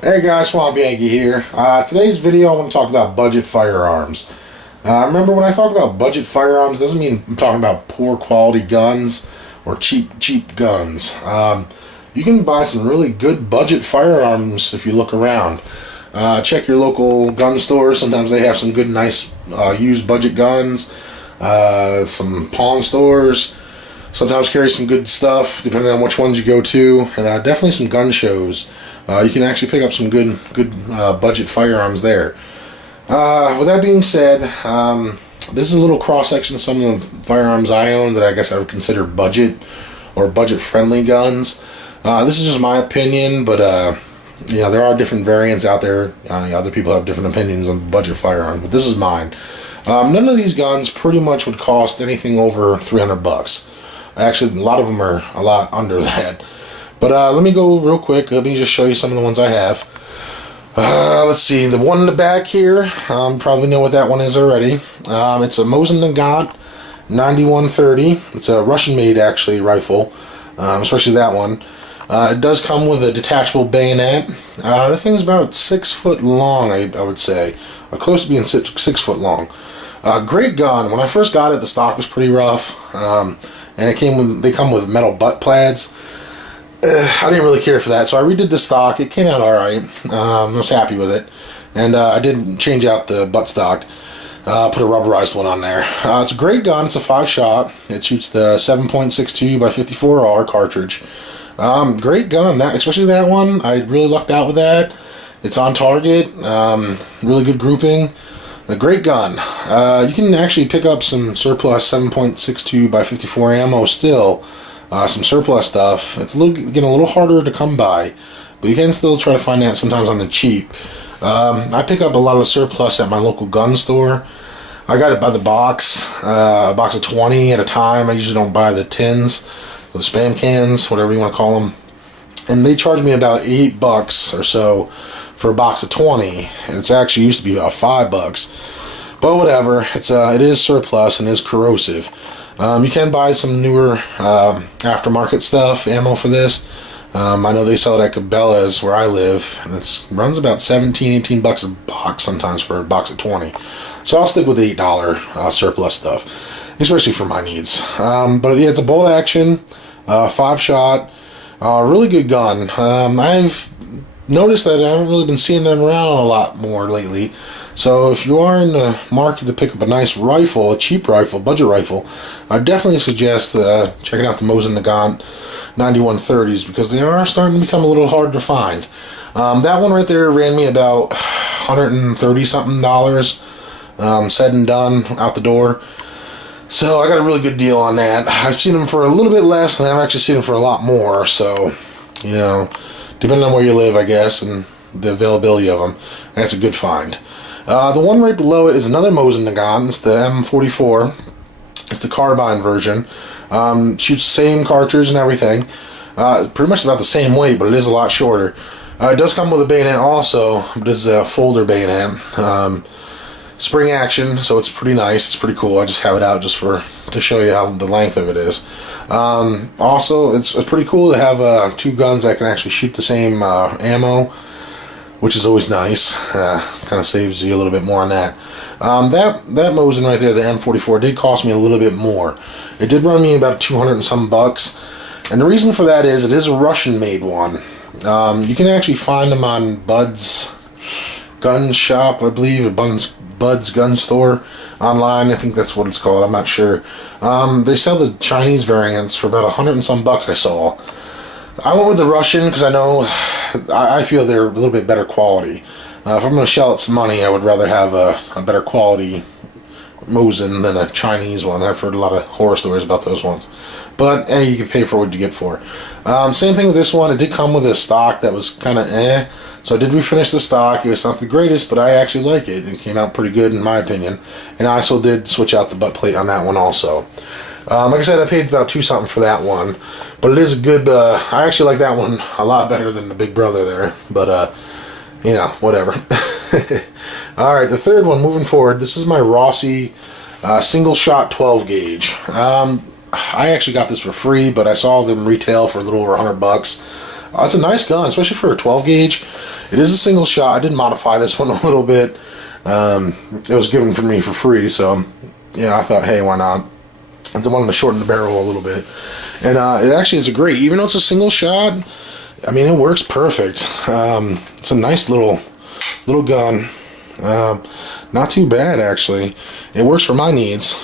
Hey guys, Swamp Yankee here. Today's video I want to talk about budget firearms. Remember, when I talk about budget firearms, doesn't mean I'm talking about poor quality guns or cheap guns. You can buy some really good budget firearms if you look around. Check your local gun store. Sometimes they have some good, nice used budget guns. Some pawn stores sometimes carry some good stuff depending on which ones you go to, and definitely some gun shows. You can actually pick up some good budget firearms there. With that being said, this is a little cross-section of some of the firearms I own that I guess I would consider budget or budget-friendly guns. This is just my opinion, but there are different variants out there. Other people have different opinions on budget firearms, but this is mine. None of these guns pretty much would cost anything over $300. Actually, a lot of them are a lot under that. But let me go real quick. Let me just show you some of the ones I have. Let's see. The one in the back here, probably know what that one is already. It's a Mosin Nagant 9130. It's a Russian-made, actually, rifle, especially that one. It does come with a detachable bayonet. The thing's about 6 foot long, I would say. Close to being 6 foot long. Great gun. When I first got it, the stock was pretty rough. And they come with metal butt pads. I didn't really care for that, so I redid the stock. It came out alright. I was happy with it. And I did change out the butt stock. Put a rubberized one on there. It's a great gun. It's a 5-shot. It shoots the 7.62 by 54R cartridge. Great gun, especially that one. I really lucked out with that. It's on target. Really good grouping. A great gun. You can actually pick up some surplus 7.62 by 54 ammo still. Some surplus stuff. It's getting a little harder to come by, but you can still try to find that sometimes on the cheap. I pick up a lot of surplus at my local gun store. I got it by the box, a box of 20 at a time. I usually don't buy the tins, the spam cans, whatever you want to call them. And they charge me about $8 or so for a box of 20, and it's actually used to be about $5. But whatever, it is surplus and is corrosive. You can buy some newer aftermarket stuff, ammo for this. I know they sell it at Cabela's where I live, and it runs about $17-18 a box sometimes for a box of 20. So I'll stick with the $8 surplus stuff, especially for my needs. But yeah, it's a bolt action, 5-shot, really good gun. I've noticed that I haven't really been seeing them around a lot more lately. So if you are in the market to pick up a nice rifle, a cheap rifle, budget rifle, I definitely suggest checking out the Mosin Nagant 9130s, because they are starting to become a little hard to find. That one right there ran me about $130-something, said and done, out the door. So I got a really good deal on that. I've seen them for a little bit less, and I've actually seen them for a lot more. So, depending on where you live, I guess, and the availability of them, that's a good find. The one right below it is another Mosin Nagant. It's the M44. It's the carbine version. Shoots the same cartridge and everything. Pretty much about the same weight, but it is a lot shorter. It does come with a bayonet also, but it's a folder bayonet. Spring action, so it's pretty nice. It's pretty cool. I just have it out just to show you how the length of it is. Also, it's pretty cool to have two guns that can actually shoot the same ammo, which is always nice. Kind of saves you a little bit more on that. That Mosin right there, the M44, did cost me a little bit more. It did run me about 200 and some bucks. And the reason for that is it is a Russian-made one. You can actually find them on Bud's Gun Shop, I believe, or Bud's Gun Store online. I think that's what it's called. I'm not sure. They sell the Chinese variants for about 100 and some bucks, I saw. I went with the Russian because I feel they're a little bit better quality. If I'm going to shell out some money, I would rather have a better quality Mosin than a Chinese one. I've heard a lot of horror stories about those ones. But, you can pay for what you get for. Same thing with this one. It did come with a stock that was kind of So I did refinish the stock. It was not the greatest, but I actually like it. It came out pretty good in my opinion. And I also did switch out the butt plate on that one also. Like I said, I paid about $2 something for that one. But it is a good, I actually like that one a lot better than the Big Brother there. But, whatever. Alright, the third one, moving forward, this is my Rossi single shot 12 gauge. I actually got this for free, but I saw them retail for a little over $100. It's a nice gun, especially for a 12 gauge. It is a single shot. I did modify this one a little bit. It was given for me for free, so I thought, hey, why not? I wanted to shorten the barrel a little bit, and it actually is a great. Even though it's a single shot, I mean, it works perfect. It's a nice little gun. Not too bad, actually. It works for my needs.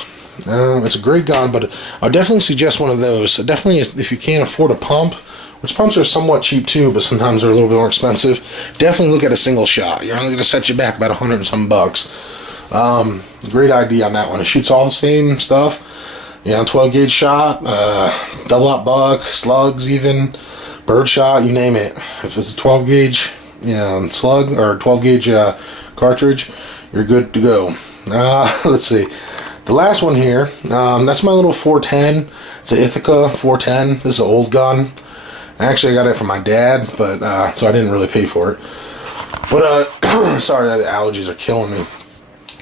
It's a great gun, but I would definitely suggest one of those. So definitely, if you can't afford a pump, which pumps are somewhat cheap too, but sometimes they're a little bit more expensive, definitely look at a single shot. You're only going to set you back about $100 and some bucks. Great idea on that one. It shoots all the same stuff. 12 gauge shot, double out buck, slugs, even bird shot, you name it. If it's a 12 gauge, slug or 12 gauge cartridge, you're good to go. Let's see. The last one here, that's my little 410. It's an Ithaca 410. This is an old gun. Actually, I got it from my dad, but so I didn't really pay for it. But sorry, the allergies are killing me.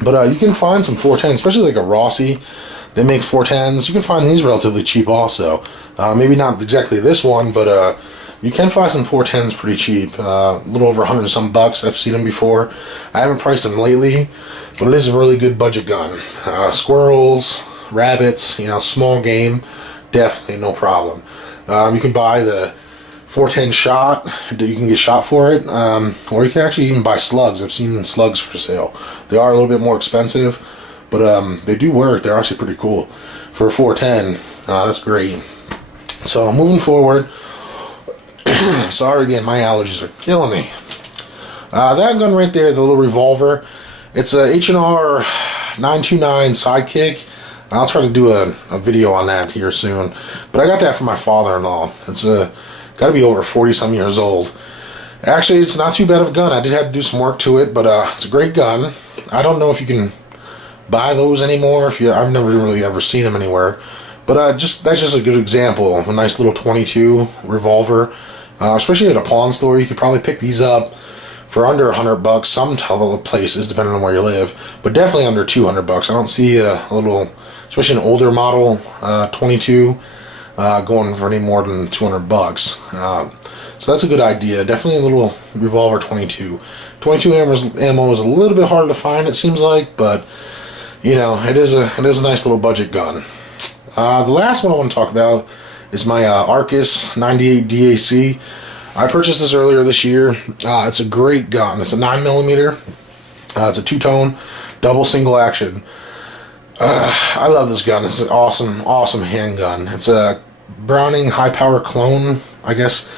But you can find some 410s, especially like a Rossi. They make 410s. You can find these relatively cheap also. Maybe not exactly this one, but you can find some 410s pretty cheap. A little over 100 and some bucks. I've seen them before. I haven't priced them lately, but it is a really good budget gun. Squirrels, rabbits, small game, definitely no problem. You can buy the 410 shot. You can get shot for it, or you can actually even buy slugs. I've seen slugs for sale. They are a little bit more expensive, but they do work. They're actually pretty cool for a 410. That's great. So moving forward, sorry again, my allergies are killing me. That gun right there, the little revolver, it's a H&R 929 Sidekick. I'll try to do a video on that here soon. But I got that from my father-in-law. It's got to be over 40-some years old. Actually, it's not too bad of a gun. I did have to do some work to it, but it's a great gun. I don't know if you can buy those anymore. I've never really ever seen them anywhere. But that's just a good example of a nice little 22 revolver. Especially at a pawn store, you could probably pick these up for under $100. Some places, depending on where you live, but definitely under $200. I don't see a little, especially an older model 22, going for any more than $200. So that's a good idea. Definitely a little revolver 22. 22 ammo is a little bit harder to find, it seems like, but it is a nice little budget gun. The last one I want to talk about is my Arcus 98 DAC. I purchased this earlier this year. It's a great gun. It's a 9mm. It's a two-tone, double single action. I love this gun. It's an awesome handgun. It's a Browning high-power clone, I guess.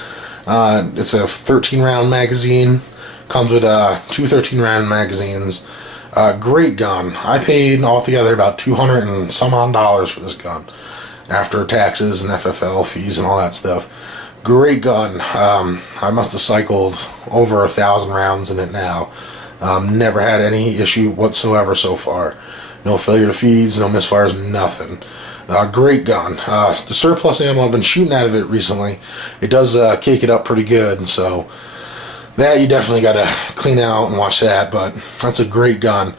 It's a 13-round magazine. Comes with two 13-round magazines. Great gun. I paid altogether about $200 and some odd for this gun, after taxes and FFL fees and all that stuff. Great gun. I must have cycled over 1,000 rounds in it now. Never had any issue whatsoever so far. No failure to feeds, no misfires, nothing. Great gun. The surplus ammo I've been shooting out of it recently, it does cake it up pretty good, so that you definitely got to clean out and watch that, but that's a great gun.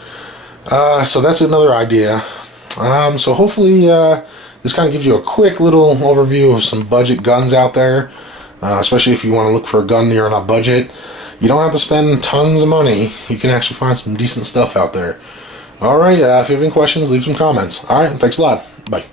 So that's another idea. So hopefully this kind of gives you a quick little overview of some budget guns out there, especially if you want to look for a gun you're on a budget. You don't have to spend tons of money. You can actually find some decent stuff out there. Alright, if you have any questions, leave some comments. Alright, thanks a lot. Bye.